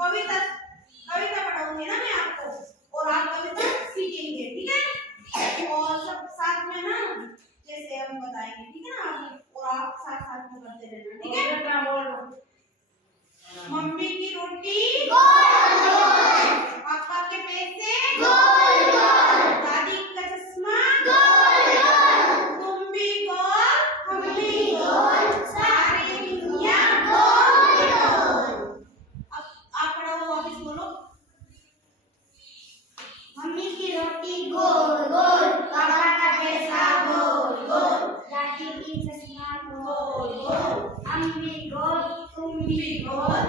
कविता कविता पढ़ाऊंगी ना मैं आपको और आप कविता सीखेंगे, ठीक है। और सब साथ में ना जैसे हम बताएंगे, ठीक है ना, आप और आप साथ साथ में करते रहना, ठीक है। क्या बोलो? मम्मी की रोटी गोल गोल, पापा के पैसे गोल गोल, दादी का चश्मा गोल गोल, तुम भी गोल हम भी गोल, सारी दुनिया गोल गोल। अब आप पढ़ो, वापस बोलो। मम्मी की रोटी गोल गोल, पापा का पैसा गोल गोल, दादी की चश्मा गोल गोल, हम भी गोल तुम भी गोल,